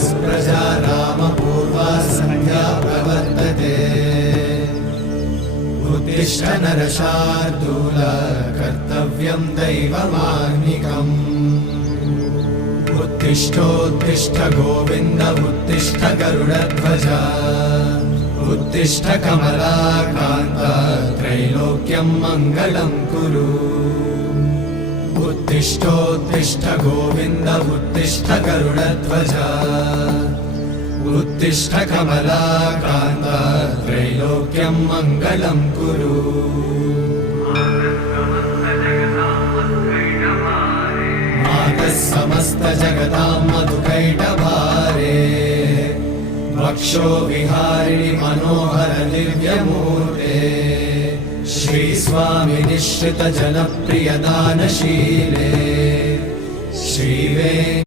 सुप्रजा रामपूर्वा सन्ध्या प्रवर्तते उत्तिष्ठ नरशार्दूल कर्तव्यं दैवमार्मिकम् उत्तिष्ठोत्तिष्ठ गोविन्द उत्तिष्ठ गरुडध्वज उत्तिष्ठ कमलाकान्त त्रैलोक्यं मङ्गलं कुरु उत्तिष्ठोत्तिष्ठ गोविन्द उत्तिष्ठ गरुडध्वज उत्तिष्ठ कमलाकान्त त्रैलोक्यं मङ्गलं कुरु। मातः समस्तजगतां मधुकैटभारे। वक्षो विहारिणि मनोहर दिव्यमूर्ते श्रीस्वामि निःश्रित जनप्रियदानशीले श्रीवे